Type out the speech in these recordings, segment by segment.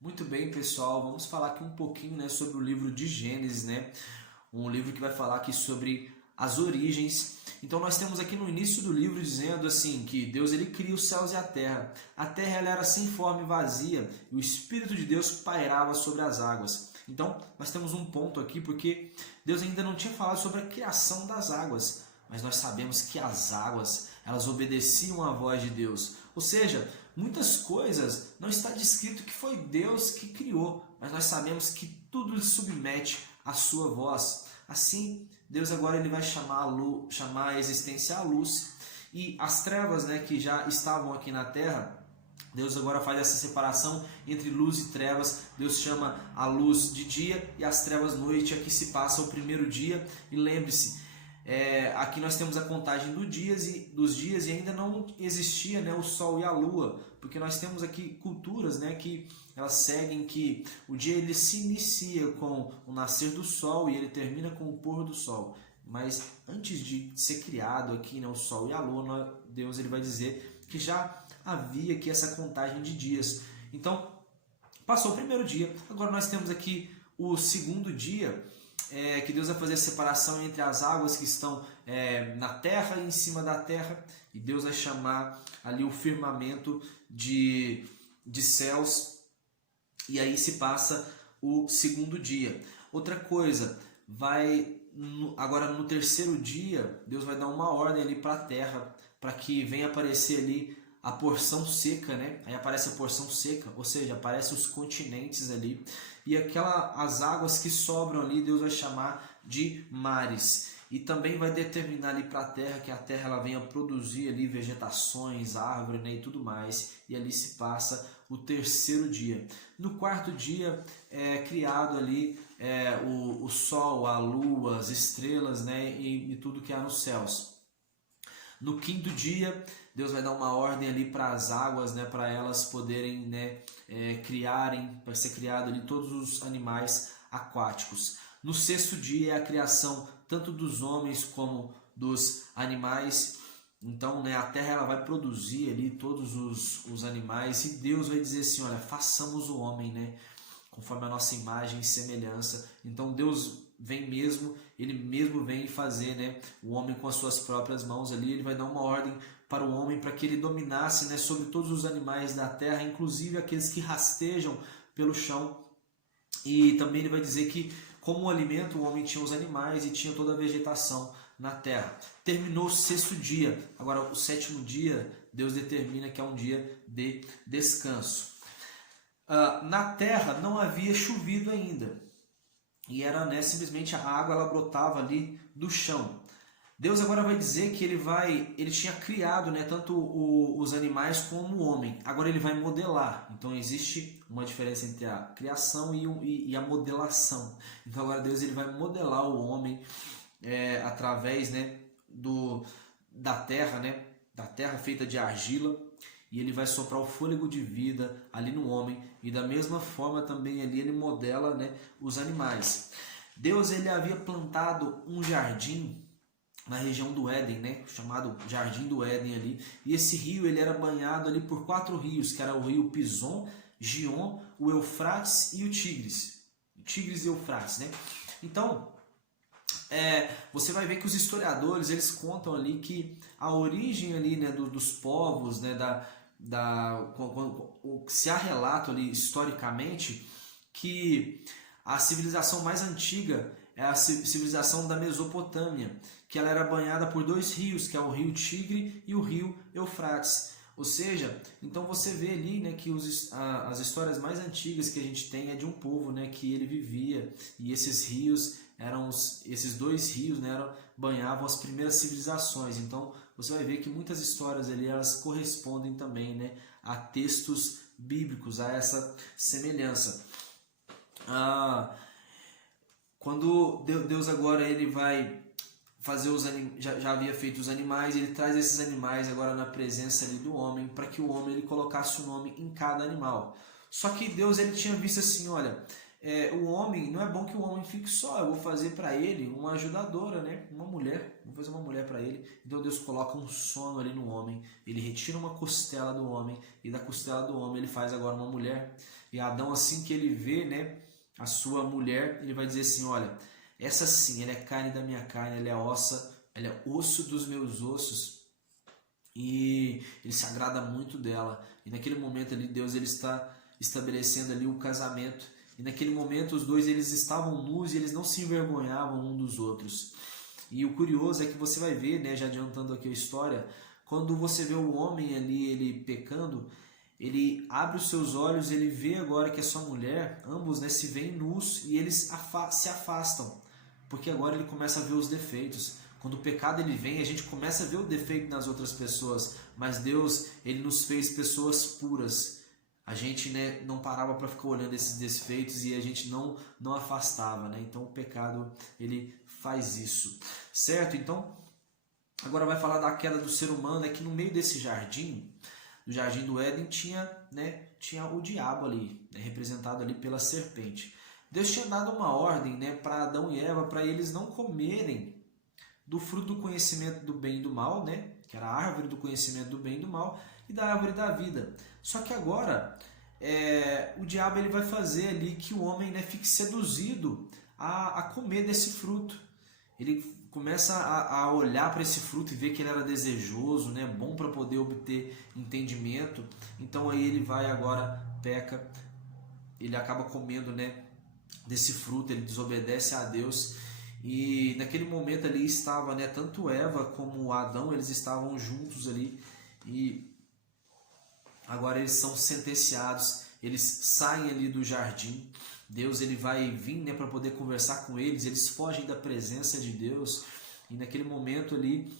Muito bem, pessoal. Vamos falar aqui um pouquinho, sobre o livro de Gênesis, Um livro que vai falar aqui sobre as origens. Então nós temos aqui no início do livro dizendo assim que Deus ele cria os céus e a terra. A terra ela era sem forma e vazia, e o Espírito de Deus pairava sobre as águas. Então nós temos um ponto aqui porque Deus ainda não tinha falado sobre a criação das águas, mas nós sabemos que as águas elas obedeciam à voz de Deus. Ou seja, muitas coisas não está descrito que foi Deus que criou, mas nós sabemos que tudo se submete à sua voz. Assim, Deus agora ele vai chamar a existência à luz, e as trevas, que já estavam aqui na terra, Deus agora faz essa separação entre luz e trevas. Deus chama a luz de dia e as trevas noite. Aqui se passa o primeiro dia, e lembre-se, aqui nós temos a contagem dos dias e ainda não existia, o sol e a lua, porque nós temos aqui culturas, que elas seguem que o dia ele se inicia com o nascer do sol e ele termina com o pôr do sol. Mas antes de ser criado aqui, o sol e a lua, Deus ele vai dizer que já havia aqui essa contagem de dias. Então passou o primeiro dia, agora nós temos aqui o segundo dia, que Deus vai fazer a separação entre as águas que estão na terra e em cima da terra, e Deus vai chamar ali o firmamento de céus, e aí se passa o segundo dia. Outra coisa, agora no terceiro dia, Deus vai dar uma ordem ali para a terra, para que venha aparecer ali a porção seca, Aí aparece a porção seca, ou seja, aparecem os continentes ali, e as águas que sobram ali, Deus vai chamar de mares. E também vai determinar ali para a terra que a terra ela venha produzir ali vegetações, árvores, e tudo mais. E ali se passa o terceiro dia. No quarto dia é criado ali o sol, a lua, as estrelas, e tudo que há nos céus. No quinto dia, Deus vai dar uma ordem ali para as águas, para elas poderem criarem, para ser criado ali todos os animais aquáticos. No sexto dia é a criação tanto dos homens como dos animais. Então, a terra ela vai produzir ali todos os animais, e Deus vai dizer assim, olha, façamos o homem, conforme a nossa imagem e semelhança. Então Deus vem mesmo, ele mesmo vem fazer o homem com as suas próprias mãos ali. Ele vai dar uma ordem para o homem para que ele dominasse sobre todos os animais da terra, inclusive aqueles que rastejam pelo chão. E também ele vai dizer que como alimento o homem tinha os animais e tinha toda a vegetação na terra. Terminou o sexto dia, agora o sétimo dia Deus determina que é um dia de descanso. Na terra não havia chovido ainda, e era simplesmente a água ela brotava ali do chão. Deus agora vai dizer que ele tinha criado tanto os animais como o homem. Agora ele vai modelar. Então existe uma diferença entre a criação e a modelação. Então agora Deus ele vai modelar o homem através da terra, da terra feita de argila, e ele vai soprar o fôlego de vida ali no homem, e da mesma forma também ali ele modela os animais. Deus ele havia plantado um jardim na região do Éden, chamado Jardim do Éden ali, e esse rio ele era banhado ali por 4 rios, que era o rio Pison, Gion, o Eufrates e o Tigres. Tigres e Eufrates, Então, você vai ver que os historiadores eles contam ali que a origem ali dos povos, se há relato ali historicamente que a civilização mais antiga é a civilização da Mesopotâmia, que ela era banhada por 2 rios, que é o rio Tigre e o rio Eufrates. Ou seja, então você vê ali que as histórias mais antigas que a gente tem é de um povo que ele vivia, e esses rios esses 2 rios banhavam as primeiras civilizações. Então você vai ver que muitas histórias ali elas correspondem também a textos bíblicos, a essa semelhança. Quando Deus agora ele vai fazer já havia feito os animais, ele traz esses animais agora na presença ali do homem, para que o homem ele colocasse o nome em cada animal. Só que Deus ele tinha visto assim, olha, o homem, não é bom que o homem fique só, eu vou fazer para ele uma ajudadora, né? Uma mulher, vou fazer uma mulher para ele. Então Deus coloca um sono ali no homem, ele retira uma costela do homem, e da costela do homem ele faz agora uma mulher. E Adão, assim que ele vê, né, a sua mulher, ele vai dizer assim, olha, essa sim, ela é carne da minha carne, ela é osso dos meus ossos, e ele se agrada muito dela. E naquele momento ali, Deus ele está estabelecendo ali o casamento. E naquele momento os dois eles estavam nus e eles não se envergonhavam um dos outros. E o curioso é que você vai ver, né, já adiantando aqui a história, quando você vê o homem ali, ele pecando, ele abre os seus olhos, ele vê agora que a sua mulher, ambos, né, se veem nus e eles se afastam, porque agora ele começa a ver os defeitos. Quando o pecado ele vem, a gente começa a ver o defeito nas outras pessoas, mas Deus ele nos fez pessoas puras. A gente, né, não parava para ficar olhando esses defeitos e a gente não afastava, né? Então o pecado ele faz isso, certo? Então agora vai falar da queda do ser humano, é que no meio desse jardim, no jardim do Éden, tinha o diabo ali, né, representado ali pela serpente. Deus tinha dado uma ordem, né, para Adão e Eva, para eles não comerem do fruto do conhecimento do bem e do mal, né, que era a árvore do conhecimento do bem e do mal, e da árvore da vida. Só que agora o diabo ele vai fazer ali que o homem, né, fique seduzido a comer desse fruto. Ele começa a olhar para esse fruto e ver que ele era desejoso, né, bom para poder obter entendimento. Então aí ele vai agora, peca, ele acaba comendo, né, desse fruto, ele desobedece a Deus. E naquele momento ali estava, né, tanto Eva como Adão, eles estavam juntos ali, e agora eles são sentenciados, eles saem ali do jardim. Deus ele vai vir, né, para poder conversar com eles, eles fogem da presença de Deus, e naquele momento ali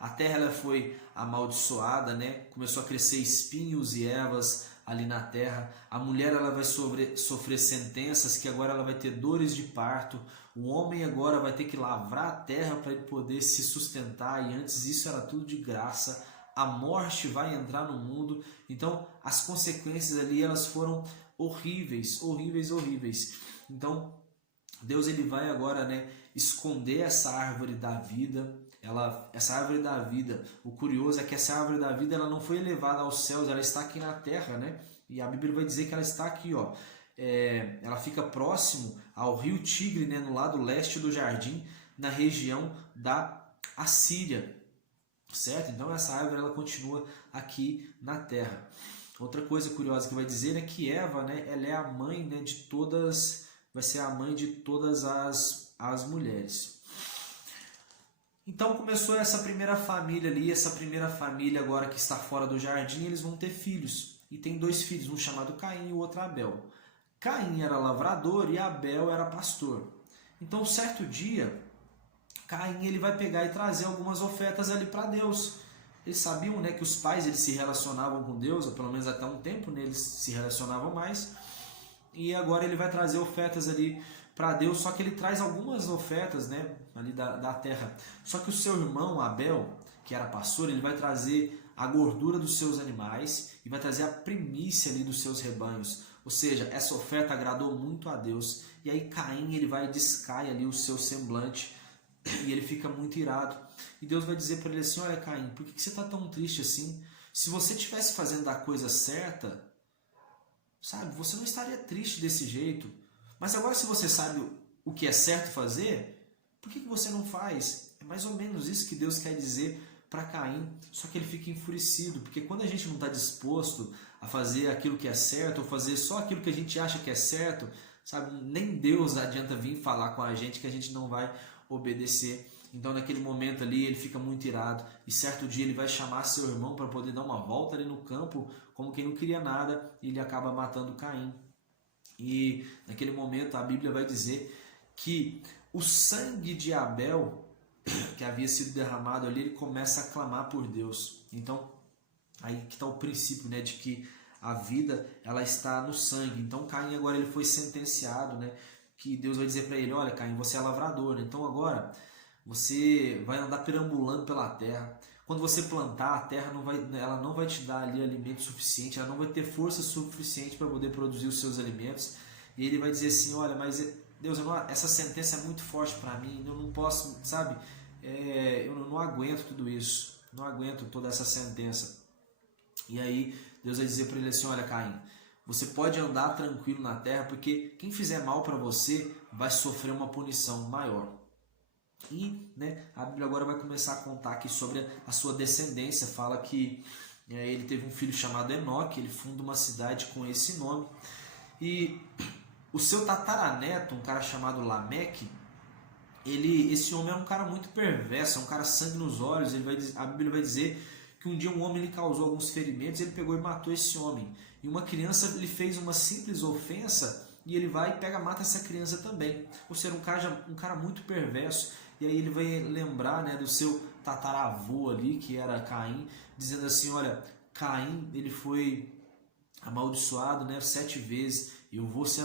a terra ela foi amaldiçoada, né? Começou a crescer espinhos e ervas ali na terra. A mulher ela vai sofrer sentenças, que agora ela vai ter dores de parto. O homem agora vai ter que lavrar a terra para ele poder se sustentar, e antes isso era tudo de graça. A morte vai entrar no mundo. Então as consequências ali elas foram horríveis, horríveis, horríveis. Então Deus ele vai agora, né, esconder essa árvore da vida. Essa árvore da vida, o curioso é que essa árvore da vida ela não foi elevada aos céus, ela está aqui na terra, né? E a Bíblia vai dizer que ela está aqui, ó. Ela fica próximo ao rio Tigre, né, no lado leste do jardim, na região da Assíria, certo? Então essa árvore ela continua aqui na terra. Outra coisa curiosa que vai dizer é que Eva, né, ela é a mãe, né, de todas, vai ser a mãe de todas as mulheres. Então começou essa primeira família ali, essa primeira família agora que está fora do jardim, eles vão ter filhos. E tem dois filhos, um chamado Caim e o outro Abel. Caim era lavrador e Abel era pastor. Então certo dia, Caim ele vai pegar e trazer algumas ofertas ali para Deus. Eles sabiam, né, que os pais eles se relacionavam com Deus, ou pelo menos até um tempo, né, eles se relacionavam mais. E agora ele vai trazer ofertas ali para Deus, só que ele traz algumas ofertas, né, ali da terra. Só que o seu irmão Abel, que era pastor, ele vai trazer a gordura dos seus animais e vai trazer a primícia ali dos seus rebanhos. Ou seja, essa oferta agradou muito a Deus. E aí Caim ele vai e descai ali o seu semblante e ele fica muito irado. E Deus vai dizer para ele assim: olha Caim, por que você está tão triste assim? Se você estivesse fazendo a coisa certa, sabe, você não estaria triste desse jeito. Mas agora se você sabe o que é certo fazer, por que você não faz? É mais ou menos isso que Deus quer dizer para Caim, só que ele fica enfurecido, porque quando a gente não está disposto a fazer aquilo que é certo, ou fazer só aquilo que a gente acha que é certo, sabe, nem Deus adianta vir falar com a gente que a gente não vai obedecer. Então naquele momento ali ele fica muito irado, e certo dia ele vai chamar seu irmão para poder dar uma volta ali no campo, como quem não queria nada, e ele acaba matando Caim. E naquele momento a Bíblia vai dizer que o sangue de Abel, que havia sido derramado ali, ele começa a clamar por Deus. Então aí que está o princípio, né, de que a vida ela está no sangue. Então Caim agora ele foi sentenciado, né, que Deus vai dizer para ele: olha Caim, você é lavrador, né? Então agora você vai andar perambulando pela terra. Quando você plantar, a terra ela não vai te dar ali alimento suficiente, ela não vai ter força suficiente para poder produzir os seus alimentos. e ele vai dizer assim, olha, mas Deus, essa sentença é muito forte para mim, eu não posso, sabe, eu não aguento tudo isso, não aguento toda essa sentença. E aí Deus vai dizer para ele assim, olha Caim, você pode andar tranquilo na terra, porque quem fizer mal para você vai sofrer uma punição maior. E a Bíblia agora vai começar a contar aqui sobre a sua descendência. Fala que ele teve um filho chamado Enoque, ele funda uma cidade com esse nome. E o seu tataraneto, um cara chamado Lameque, esse homem era um cara muito perverso, um cara sangue nos olhos. A Bíblia vai dizer que um dia um homem lhe causou alguns ferimentos, ele pegou e matou esse homem. E uma criança lhe fez uma simples ofensa e ele vai e mata essa criança também. Ou seja, um cara muito perverso. E aí ele vai lembrar do seu tataravô ali, que era Caim, dizendo assim, olha, Caim ele foi amaldiçoado 7 vezes, e eu vou ser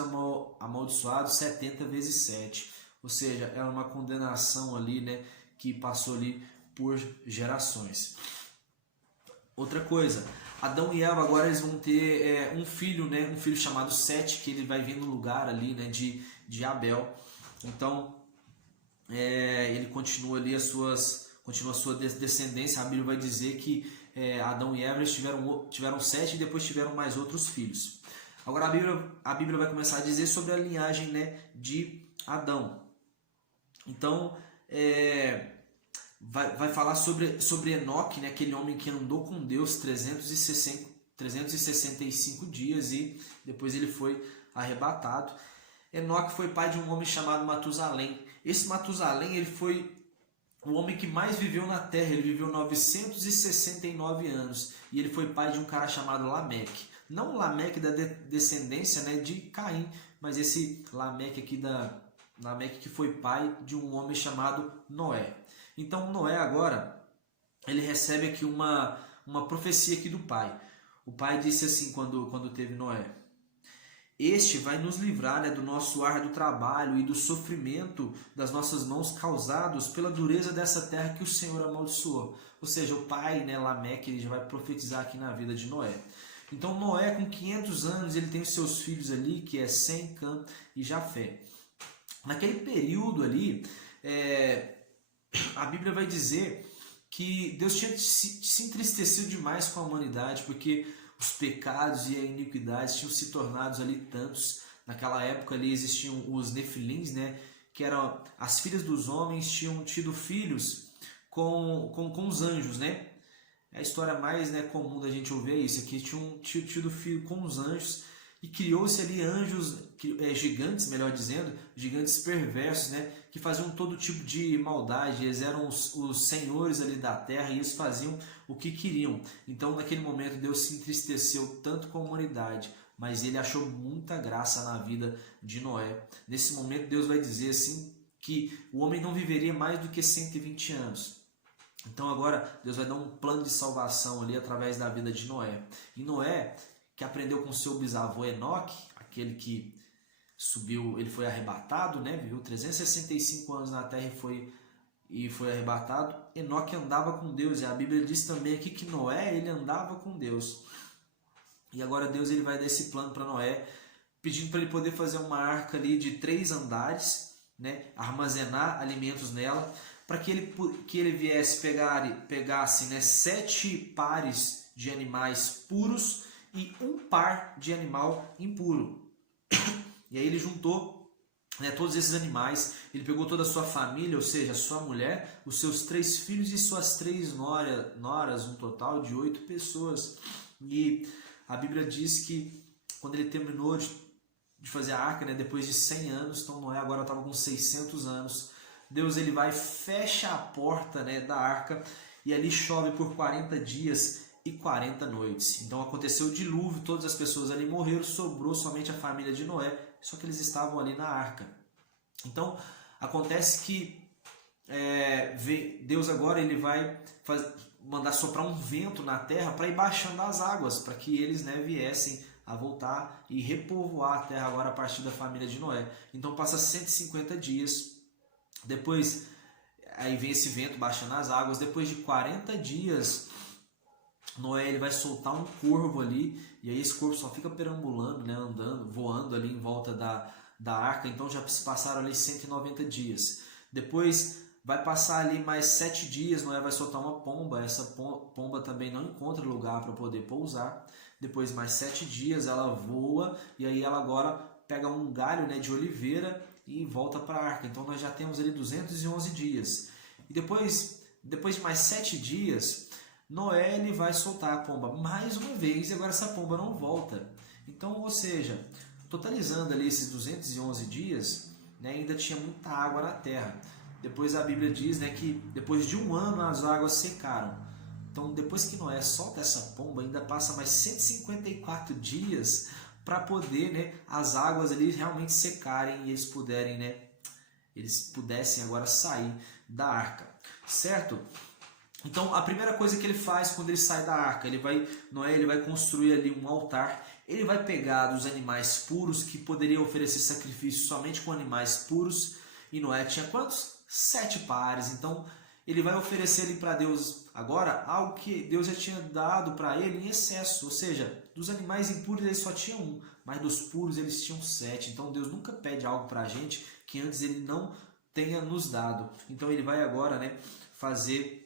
amaldiçoado 70 vezes 7. Ou seja, era uma condenação ali, que passou ali por gerações. Outra coisa, Adão e Eva agora eles vão ter um filho, um filho chamado Sete, que ele vai vir no lugar ali de Abel. Então, ele continua ali continua a sua descendência. A Bíblia vai dizer que Adão e Eva tiveram 7 e depois tiveram mais outros filhos. Agora a Bíblia vai começar a dizer sobre a linhagem de Adão. Então vai falar sobre Enoque, aquele homem que andou com Deus 365 dias e depois ele foi arrebatado. Enoque foi pai de um homem chamado Matusalém. Esse Matusalém ele foi o homem que mais viveu na terra, ele viveu 969 anos e ele foi pai de um cara chamado Lameque. Não Lameque da descendência de Caim, mas esse Lameque aqui Lameque que foi pai de um homem chamado Noé. Então Noé agora ele recebe aqui uma profecia aqui do pai. O pai disse assim quando teve Noé: este vai nos livrar do nosso árduo trabalho e do sofrimento das nossas mãos causados pela dureza dessa terra que o Senhor amaldiçoou. Ou seja, o pai, Lameque, ele já vai profetizar aqui na vida de Noé. Então Noé, com 500 anos, ele tem os seus filhos ali, que é Sem, Cã e Jafé. Naquele período ali, a Bíblia vai dizer que Deus tinha se entristecido demais com a humanidade, porque os pecados e a iniquidade tinham se tornado ali tantos. Naquela época ali existiam os nefilins, que eram as filhas dos homens, tinham tido filhos com os anjos, É a história mais comum da gente ouvir isso aqui. Tinham tido filho com os anjos e criou-se ali anjos, gigantes, melhor dizendo, gigantes perversos, que faziam todo tipo de maldade. Eles eram os senhores ali da terra e eles faziam o que queriam. Então, naquele momento, Deus se entristeceu tanto com a humanidade, mas ele achou muita graça na vida de Noé. Nesse momento, Deus vai dizer assim que o homem não viveria mais do que 120 anos. Então, agora, Deus vai dar um plano de salvação ali através da vida de Noé. E Noé, que aprendeu com seu bisavô Enoque, aquele que subiu, ele foi arrebatado, viveu 365 anos na terra e foi arrebatado. Enoque andava com Deus, e a Bíblia diz também aqui que Noé, ele andava com Deus. E agora Deus ele vai dar esse plano para Noé, pedindo para ele poder fazer uma arca ali de 3 andares, armazenar alimentos nela, para que ele viesse pegasse 7 pares de animais puros e 1 par de animal impuro. E aí ele juntou todos esses animais, ele pegou toda a sua família, ou seja, a sua mulher, os seus 3 filhos e suas 3 noras, um total de 8 pessoas. E a Bíblia diz que quando ele terminou de fazer a arca, depois de 100 anos, então Noé agora estava com 600 anos, Deus ele vai, fecha a porta da arca e ali chove por 40 dias e 40 noites. Então aconteceu o dilúvio, todas as pessoas ali morreram, sobrou somente a família de Noé, só que eles estavam ali na arca. Então acontece que Deus agora ele vai mandar soprar um vento na terra para ir baixando as águas, para que eles viessem a voltar e repovoar a terra agora a partir da família de Noé. Então passa 150 dias, depois aí vem esse vento baixando as águas, depois de 40 dias Noé ele vai soltar um corvo ali, e aí esse corvo só fica perambulando, andando, voando flutuando ali em volta da arca, então já se passaram ali 190 dias. Depois vai passar ali mais 7 dias, Noé vai soltar uma pomba, essa pomba também não encontra lugar para poder pousar. Depois mais 7 dias ela voa e aí ela agora pega um galho, né, de oliveira e volta para a arca. Então nós já temos ali 211 dias. E depois de mais 7 dias, Noé ele vai soltar a pomba mais uma vez e agora essa pomba não volta. Então, ou seja, totalizando ali esses 211 dias, né, ainda tinha muita água na terra. Depois a Bíblia diz, né, que depois de um ano as águas secaram. Então, depois que Noé solta essa pomba, ainda passa mais 154 dias para poder, né, as águas ali realmente secarem e eles pudessem agora sair da arca, certo? Então, a primeira coisa que ele faz quando ele sai da arca, Noé ele vai construir ali um altar. Ele vai pegar dos animais puros, que poderia oferecer sacrifício somente com animais puros. E Noé tinha quantos? 7 pares. Então, ele vai oferecer ali para Deus agora algo que Deus já tinha dado para ele em excesso. Ou seja, dos animais impuros ele só tinha um, mas dos puros eles tinham 7. Então, Deus nunca pede algo para a gente que antes ele não tenha nos dado. Então, ele vai agora, né, fazer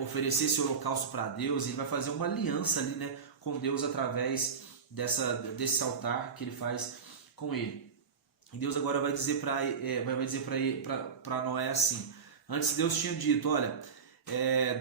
oferecer esse holocausto para Deus. Ele vai fazer uma aliança ali, né, com Deus através desse altar que ele faz com ele. E Deus agora vai dizer para Noé assim: antes Deus tinha dito, olha,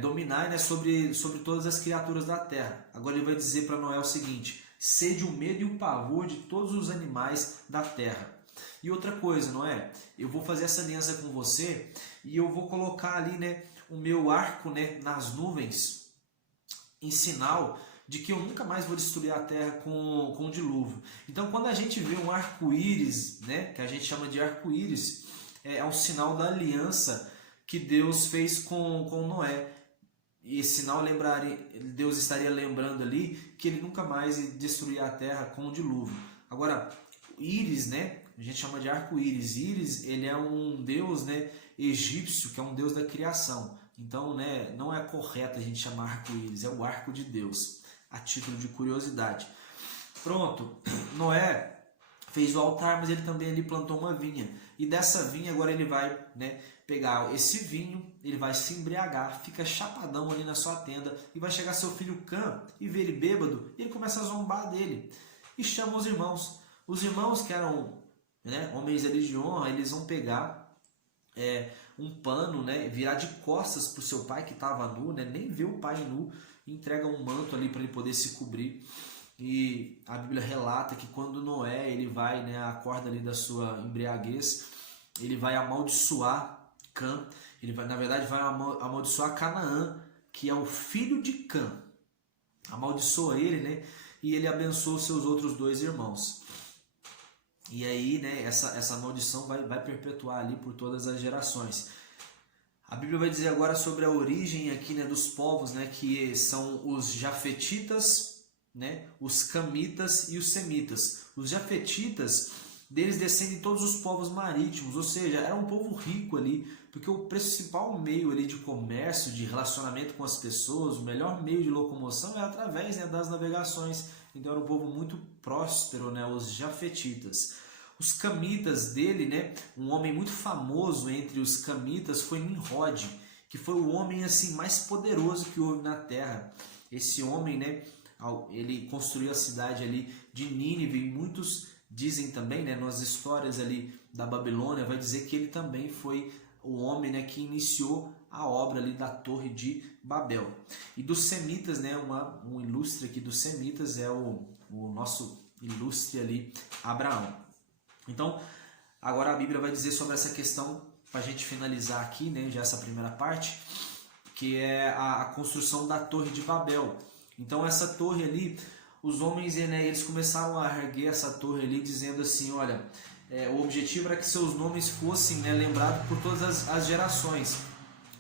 dominai, né, sobre todas as criaturas da terra. Agora ele vai dizer para Noé o seguinte: sede o medo e o pavor de todos os animais da terra. E outra coisa, Noé, eu vou fazer essa aliança com você e eu vou colocar ali, né, o meu arco, né, nas nuvens, em sinal de que eu nunca mais vou destruir a terra com o dilúvio. Então, quando a gente vê um arco-íris, né, que a gente chama de arco-íris, é um sinal da aliança que Deus fez com Noé. E esse sinal Deus estaria lembrando ali que ele nunca mais destruiria a terra com o dilúvio. Agora, íris, né, a gente chama de arco-íris. Íris, ele é um deus, né, egípcio, que é um deus da criação. Então, né, não é correto a gente chamar arco-íris, é o arco de Deus, a título de curiosidade. Pronto, Noé fez o altar, mas ele também ali plantou uma vinha. E dessa vinha agora ele vai, né, pegar esse vinho, ele vai se embriagar, fica chapadão ali na sua tenda, e vai chegar seu filho Cã e ver ele bêbado, e ele começa a zombar dele. E chama os irmãos. Os irmãos que eram, né, homens ali de honra, eles vão pegar um pano, né, virar de costas para o seu pai que estava nu, né, nem vê o pai nu, e entrega um manto ali para ele poder se cobrir. E a Bíblia relata que quando Noé ele vai, né, acorda ali da sua embriaguez, ele vai amaldiçoar Cã, na verdade vai amaldiçoar Canaã, que é o filho de Cã. Amaldiçoa ele, né, e ele abençoa os seus outros 2 irmãos. E aí, né, essa maldição vai perpetuar ali por todas as gerações. A Bíblia vai dizer agora sobre a origem aqui, né, dos povos, né, que são os jafetitas, né, os camitas e os semitas. Os jafetitas, deles descendem todos os povos marítimos, ou seja, era um povo rico ali, porque o principal meio ali de comércio, de relacionamento com as pessoas, o melhor meio de locomoção é através, né, das navegações. Então era um povo muito próspero, né, os jafetitas. Os camitas dele, né, um homem muito famoso entre os camitas foi Nimrod, que foi o homem assim mais poderoso que houve na terra. Esse homem, né, ele construiu a cidade ali de Nínive, e muitos dizem também, né, nas histórias ali da Babilônia, vai dizer que ele também foi o homem, né, que iniciou a obra ali da Torre de Babel. E dos semitas, né, um ilustre aqui dos semitas é o nosso ilustre ali, Abraão. Então, agora a Bíblia vai dizer sobre essa questão, para a gente finalizar aqui, né, já essa primeira parte, que é a construção da Torre de Babel. Então, essa torre ali, os homens, né, eles começaram a erguer essa torre ali, dizendo assim, olha, o objetivo era que seus nomes fossem, né, lembrados por todas as gerações.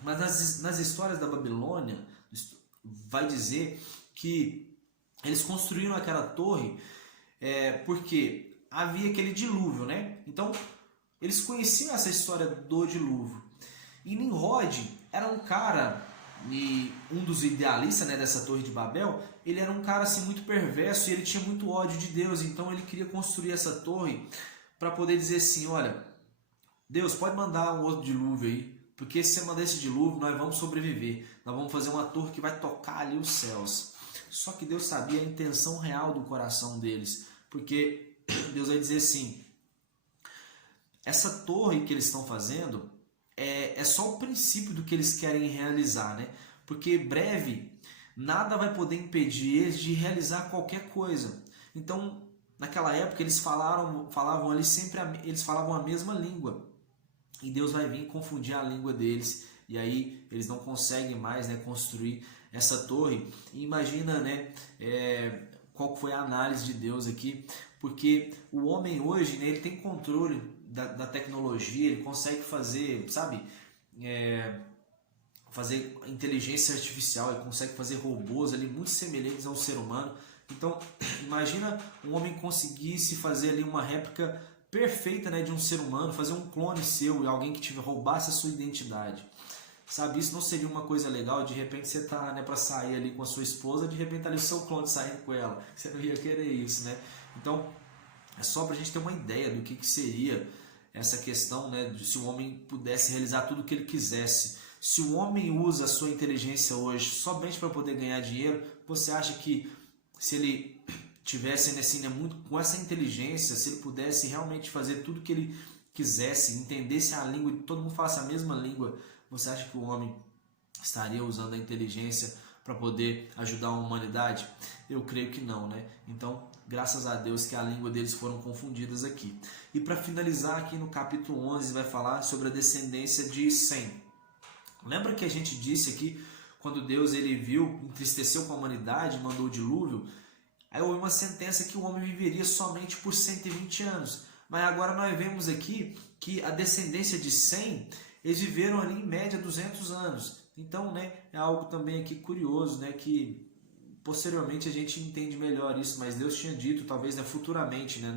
Mas nas histórias da Babilônia, vai dizer que eles construíram aquela torre porque havia aquele dilúvio, né? Então, eles conheciam essa história do dilúvio. E Nimrod era um cara E um dos idealistas, né, dessa Torre de Babel, ele era um cara assim muito perverso e ele tinha muito ódio de Deus. Então ele queria construir essa torre para poder dizer assim, olha, Deus, pode mandar um outro dilúvio aí, porque se você mandar esse dilúvio, nós vamos sobreviver. Nós vamos fazer uma torre que vai tocar ali os céus. Só que Deus sabia a intenção real do coração deles, porque Deus vai dizer assim, essa torre que eles estão fazendo é só o princípio do que eles querem realizar, né? Porque breve, nada vai poder impedir eles de realizar qualquer coisa. Então, naquela época, eles falavam ali sempre, eles falavam a mesma língua. E Deus vai vir confundir a língua deles. E aí, eles não conseguem mais, né, construir essa torre. E imagina, né, qual foi a análise de Deus aqui. Porque o homem hoje, né, ele tem controle da tecnologia, ele consegue fazer, sabe, fazer inteligência artificial, ele consegue fazer robôs ali muito semelhantes ao ser humano. Então, imagina um homem conseguisse fazer ali uma réplica perfeita, né, de um ser humano, fazer um clone seu e alguém que roubasse a sua identidade. Sabe, isso não seria uma coisa legal? De repente você tá, né, para sair ali com a sua esposa, de repente tá ali o seu clone saindo com ela. Você não ia querer isso, né? Então, é só para a gente ter uma ideia do que seria essa questão, né, de se o homem pudesse realizar tudo o que ele quisesse. Se o homem usa a sua inteligência hoje somente para poder ganhar dinheiro, você acha que se ele tivesse assim, né, muito com essa inteligência, se ele pudesse realmente fazer tudo o que ele quisesse, entendesse a língua e todo mundo falasse a mesma língua, você acha que o homem estaria usando a inteligência para poder ajudar a humanidade? Eu creio que não, né? Então, graças a Deus que a língua deles foram confundidas aqui. E para finalizar aqui no capítulo 11 vai falar sobre a descendência de Sem. Lembra que a gente disse aqui, quando Deus ele viu, entristeceu com a humanidade, mandou o dilúvio, aí houve uma sentença que o homem viveria somente por 120 anos. Mas agora nós vemos aqui que a descendência de Sem, eles viveram ali em média 200 anos. Então, né, é algo também aqui curioso, né, que posteriormente a gente entende melhor isso, mas Deus tinha dito, talvez, né, futuramente, né,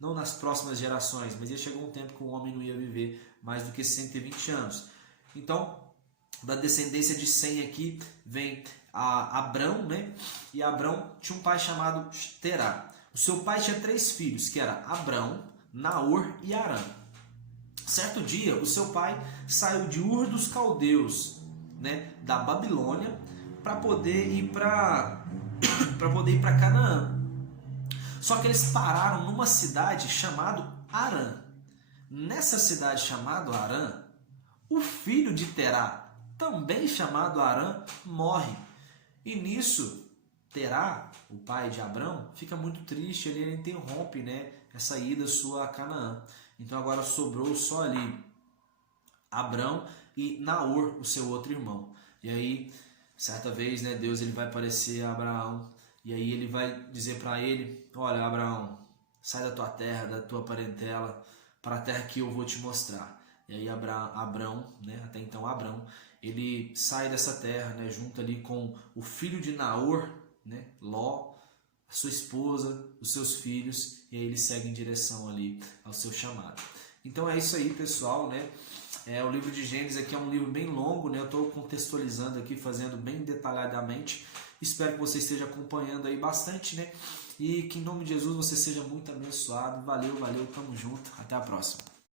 não nas próximas gerações, mas ia chegar um tempo que o homem não ia viver mais do que 120 anos. Então, da descendência de Sem aqui vem Abrão, né, e Abrão tinha um pai chamado Terá. O seu pai tinha 3 filhos, que era Abrão, Naor e Arã. Certo dia, o seu pai saiu de Ur dos Caldeus, né, da Babilônia, para poder ir para Canaã. Só que eles pararam numa cidade chamada Harã. Nessa cidade chamada Harã, o filho de Terá, também chamado Harã, morre. E nisso, Terá, o pai de Abrão, fica muito triste, ele interrompe, né, essa ida sua a Canaã. Então agora sobrou só ali Abrão e Naor, o seu outro irmão. E aí, certa vez, né, Deus ele vai aparecer a Abraão e aí ele vai dizer para ele, olha, Abraão, sai da tua terra, da tua parentela, para a terra que eu vou te mostrar. E aí Abrão, né, até então Abrão, ele sai dessa terra, né, junto ali com o filho de Naor, né, Ló, a sua esposa, os seus filhos, e aí ele segue em direção ali ao seu chamado. Então é isso aí, pessoal, né? O livro de Gênesis aqui é um livro bem longo, né? Eu estou contextualizando aqui, fazendo bem detalhadamente. Espero que você esteja acompanhando aí bastante, né? E que em nome de Jesus você seja muito abençoado. Valeu, valeu, tamo junto. Até a próxima.